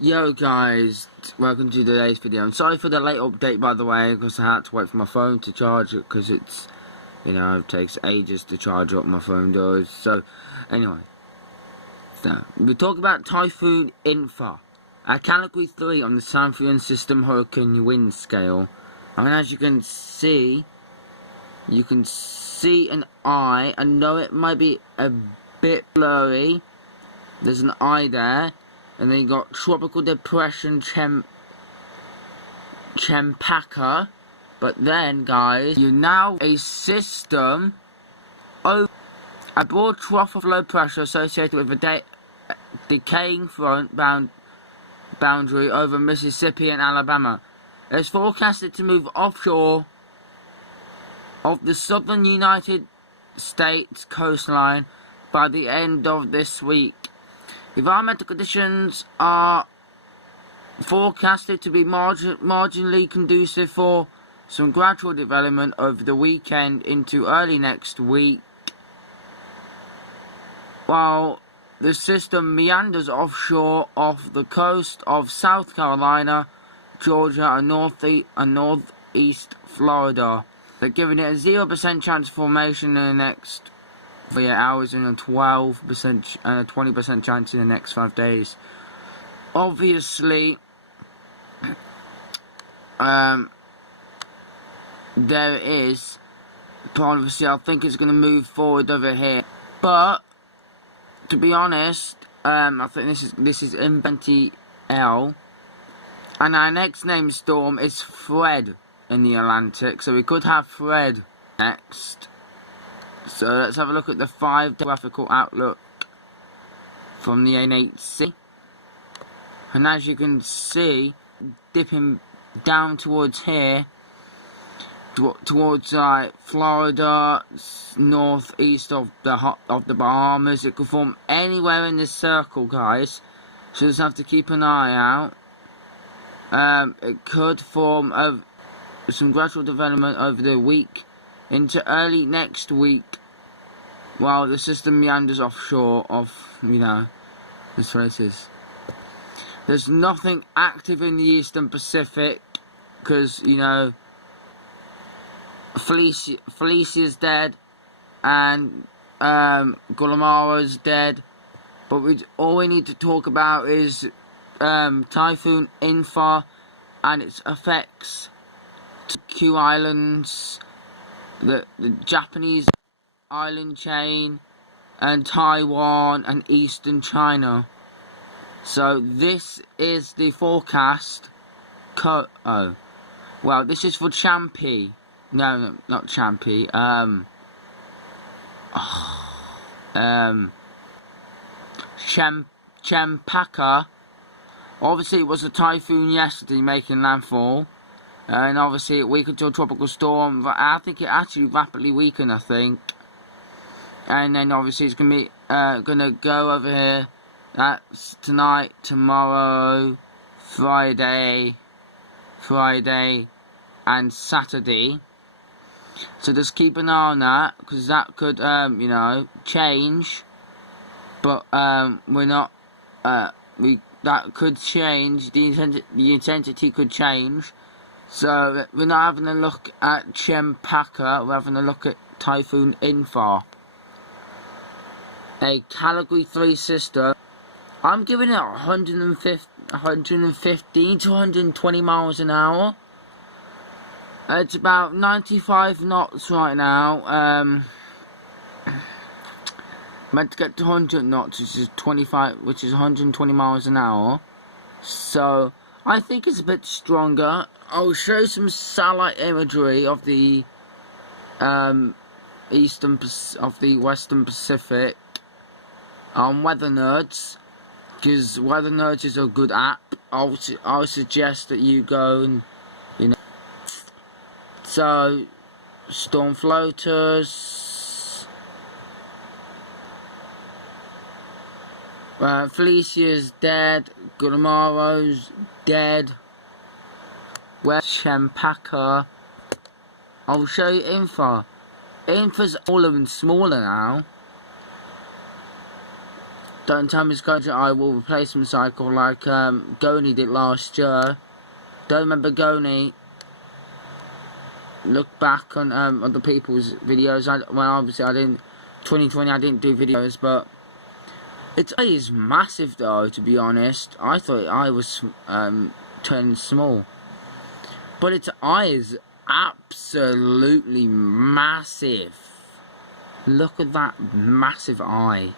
Yo guys, welcome to today's video. I'm sorry for the late update, by the way, because I had to wait for my phone to charge it, because it's, it takes ages to charge up, my phone does. So, anyway, we talk about Typhoon Infa, a category 3 on the Typhoon system hurricane wind scale. I mean, as you can see an eye. I know it might be a bit blurry. There's an eye there. And then you got tropical depression cempaka. But then, guys, you now a system over a broad trough of low pressure associated with a decaying front boundary over Mississippi and Alabama. It's forecasted to move offshore of the southern United States coastline by the end of this week. Environmental conditions are forecasted to be marginally conducive for some gradual development over the weekend into early next week, while the system meanders offshore off the coast of South Carolina, Georgia, and northeast Florida. They're giving it a 0% chance of formation in the next 48 hours and a 12% and a 20% chance in the next 5 days. Obviously, there it is. But obviously, I think it's going to move forward over here. But to be honest, I think this is infa L, and our next named storm is Fred in the Atlantic. So we could have Fred next. So let's have a look at the 5-day graphical outlook from the NHC. And as you can see, dipping down towards here, towards Florida, northeast of the Bahamas. It could form anywhere in this circle, guys. So just have to keep an eye out. It could form some gradual development over the week into early next week, while the system meanders offshore of, this places. There's nothing active in the Eastern Pacific, because, Felicia's dead, and Guillermo's dead, but all we need to talk about is Typhoon Infa and its effects to Q Islands, the Japanese island chain, and Taiwan and Eastern China. So this is the forecast. Well, this is for Champi. No, not Champi. Cempaka. Obviously, it was a typhoon yesterday making landfall. And obviously it weakened to a tropical storm. But I think it actually rapidly weakened, I think. And then obviously it's gonna go over here. That's tonight, tomorrow, Friday, and Saturday. So just keep an eye on that, because that could, change. But we're not. That could change. The intensity could change. So we're not having a look at Cempaka, we're having a look at Typhoon Infa, a category 3 system. I'm giving it 115 to 120 miles an hour. It's about 95 knots right now. Meant to get to 100 knots, which is 120 miles an hour. So I think it's a bit stronger. I'll show some satellite imagery of the Western Pacific on Weather Nerds, because Weather Nerds is a good app. I'll suggest that you go and so storm floaters. Felicia's dead. Guillermo's dead. Where's Cempaka? I'll show you Infa. Infa's all even smaller now. Don't tell me it's going to eyewall replacement cycle like Goni did last year. Don't remember Goni. Look back on other people's videos. Well, obviously I didn't. 2020 I didn't do videos, but its eye is massive though. To be honest, I thought its eye was turning small, but its eye is absolutely massive. Look at that massive eye.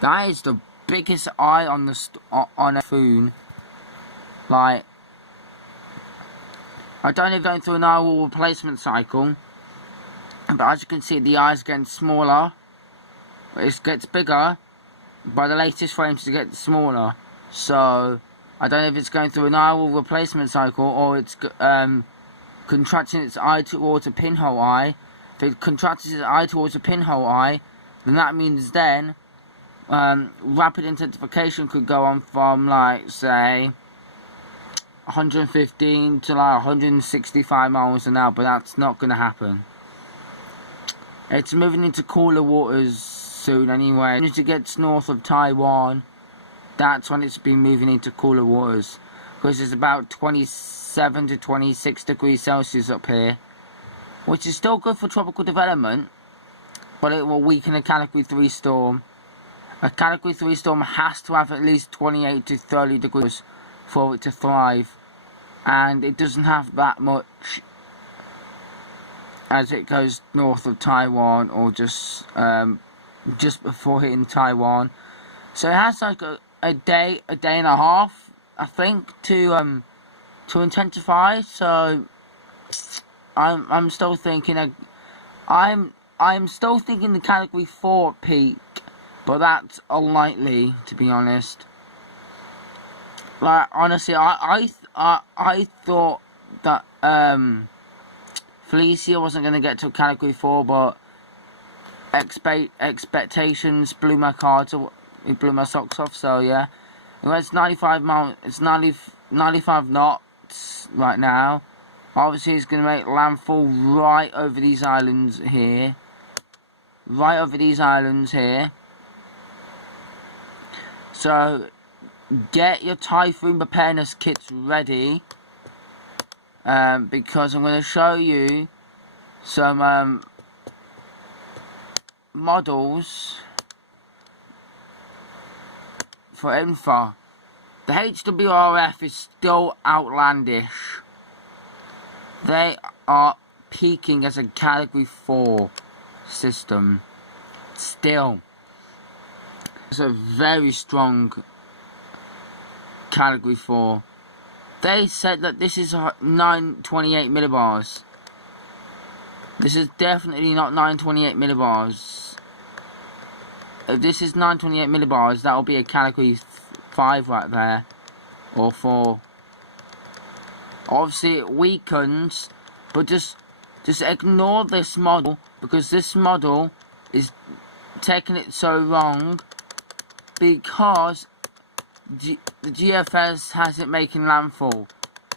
That is the biggest eye on the on a typhoon. Like, I don't know if going through an eyewall replacement cycle, but as you can see, the eye's getting smaller. It gets bigger. By the latest frames, it gets smaller. So I don't know if it's going through an eyewall replacement cycle or it's contracting its eye towards a pinhole eye. If it contracts its eye towards a pinhole eye, then that means then rapid intensification could go on from, like, say 115 to like 165 miles an hour, but that's not going to happen. It's moving into cooler waters soon anyway. As soon as it gets north of Taiwan, that's when it's been moving into cooler waters, because it's about 27 to 26 degrees Celsius up here, which is still good for tropical development, but it will weaken a Category 3 storm. A Category 3 storm has to have at least 28 to 30 degrees for it to thrive, and it doesn't have that much as it goes north of Taiwan, or just before hitting Taiwan. So it has like a day and a half, I think, to intensify. So I'm still thinking I'm still thinking the Category 4 peak, but that's unlikely, to be honest. Like, honestly, I thought that Felicia wasn't going to get to Category 4, but expectations blew my cards, it blew my socks off. So yeah, it's 95 miles, it's 95 knots right now. Obviously, it's going to make landfall right over these islands here. Right over these islands here. So get your typhoon preparedness kits ready, because I'm going to show you some models for infa. The HWRF is still outlandish. They are peaking as a Category 4 system. Still, it's a very strong Category 4. They said that this is 928 millibars. This is definitely not 928 millibars. If this is 928 millibars, that will be a Category 5 right there, or 4. Obviously it weakens, but just ignore this model, because this model is taking it so wrong, because the GFS has it making landfall.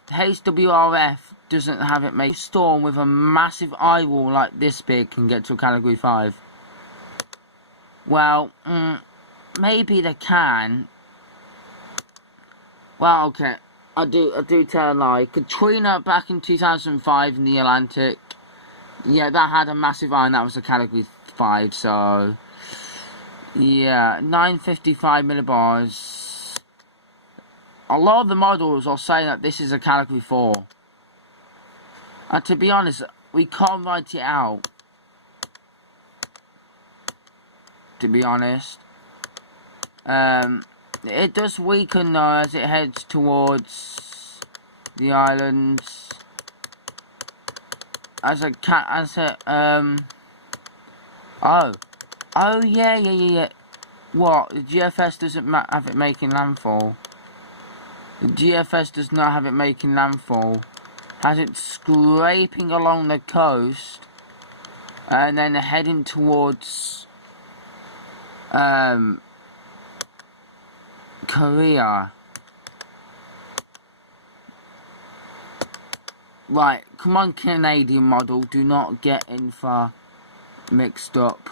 The HWRF doesn't have it make. A storm with a massive eye wall like this big can get to a Category 5. Well, maybe they can. Well, okay, I do tell a lie. Katrina back in 2005 in the Atlantic, yeah, that had a massive eye and that was a Category 5, so yeah, 955 millibars. A lot of the models are saying that this is a Category 4. And to be honest, we can't write it out. To be honest. It does weaken though as it heads towards the islands. Oh yeah. What? The GFS doesn't have it making landfall. The GFS does not have it making landfall. Has it scraping along the coast and then heading towards Korea. Right, come on, Canadian model, do not get infa mixed up.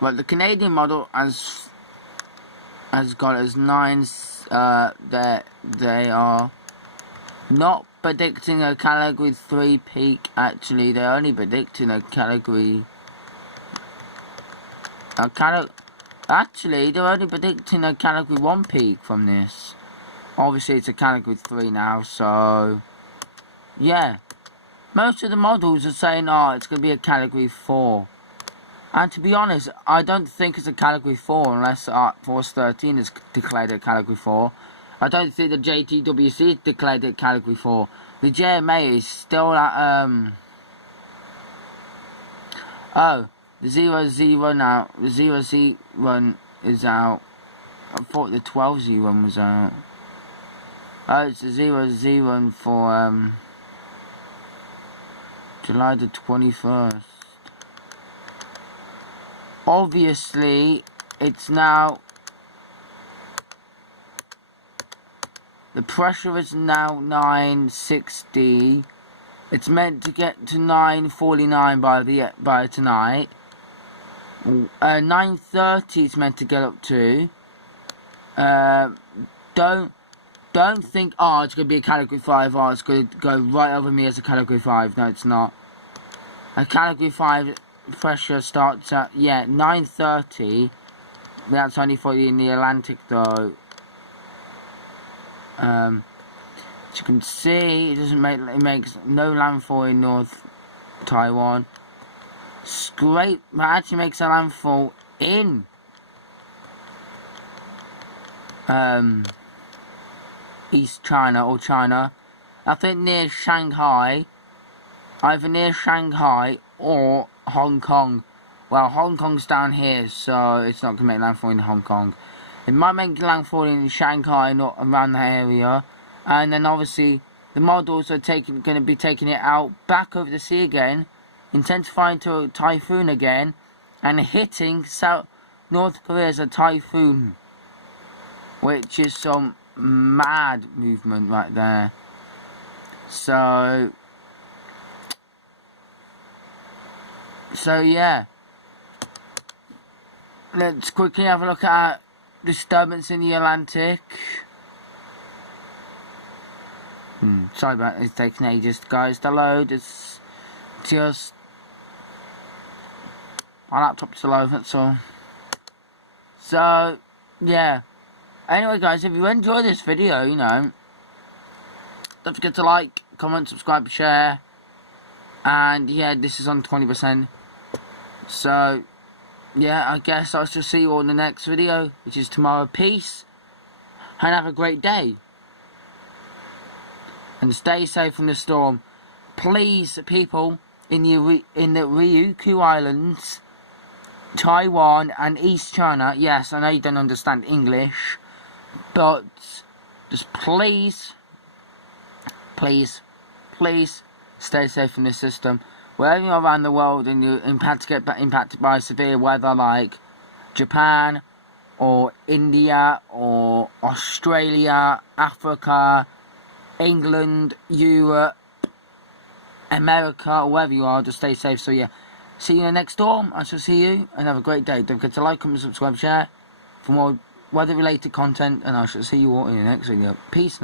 But the Canadian model has got as 9. They are not predicting a category 3 peak. Actually, they're only predicting a category. Actually, they're only predicting a category 1 peak from this. Obviously, it's a category 3 now, so yeah. Most of the models are saying, oh, it's going to be a category 4. And to be honest, I don't think it's a category 4 unless Force 13 is declared a category 4. I don't think the JTWC is declared a category 4. The JMA is still at, oh, the 00 now. The 00 run is out. I thought the 12Z run was out. Oh, it's the 00 run for, July the 21st. Obviously, it's now, the pressure is now 960. It's meant to get to 949 by tonight. 930 it's meant to get up to. Don't think, oh, it's going to be a category 5, oh, it's going to go right over me as a category 5. No, it's not. A category 5 pressure starts at, 930. That's only for you in the Atlantic, though. As you can see, it makes no landfall in North Taiwan. Scrape, but actually makes a landfall in East China or China. I think near Shanghai. Either near Shanghai or Hong Kong. Well, Hong Kong's down here, so it's not going to make landfall in Hong Kong. It might make landfall in Shanghai, not around that area. And then obviously, the models are going to be taking it out back over the sea again, intensifying to a typhoon again, and hitting North Korea as a typhoon. Which is some mad movement right there. So yeah, let's quickly have a look at disturbance in the Atlantic. Sorry about it, it's taking ages, guys, to load. It's just my laptop's slow, that's all. So yeah, anyway guys, if you enjoyed this video, you know, don't forget to like, comment, subscribe, share. And yeah, this is on 20%. So yeah, I guess I'll just see you all in the next video, which is tomorrow. Peace, and have a great day. And stay safe from the storm. Please, people in the Ryukyu Islands, Taiwan and East China. Yes, I know you don't understand English, but just please stay safe from this system. Wherever you're around the world and you're impacted by severe weather like Japan or India or Australia, Africa, England, Europe, America, wherever you are, just stay safe. So yeah, see you in the next storm. I shall see you and have a great day. Don't forget to like, comment, subscribe, share for more weather related content, and I shall see you all in the next video. Peace.